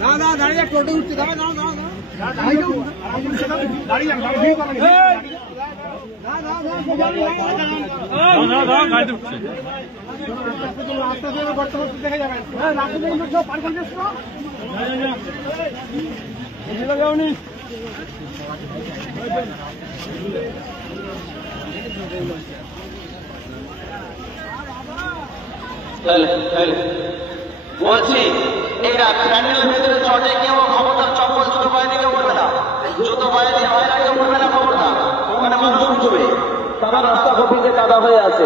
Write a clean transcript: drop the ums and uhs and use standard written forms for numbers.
না না দাঁড়িয়ে টোটো উঠছে দাঁড়া দাঁড়া দাঁড়া দেখা যাবে বলছি এরা প্যান্ডেলের ভেতরে চটে কেউ খবরদার চপ্পল জুতো পায়ে দিকে বলবে না, জুতো পায়ে দিয়ে হয় না কেউ বলবে না খবরদার, ওখানে মুখ জমবে, তারা রাস্তা কপিতে কাদা হয়ে আছে।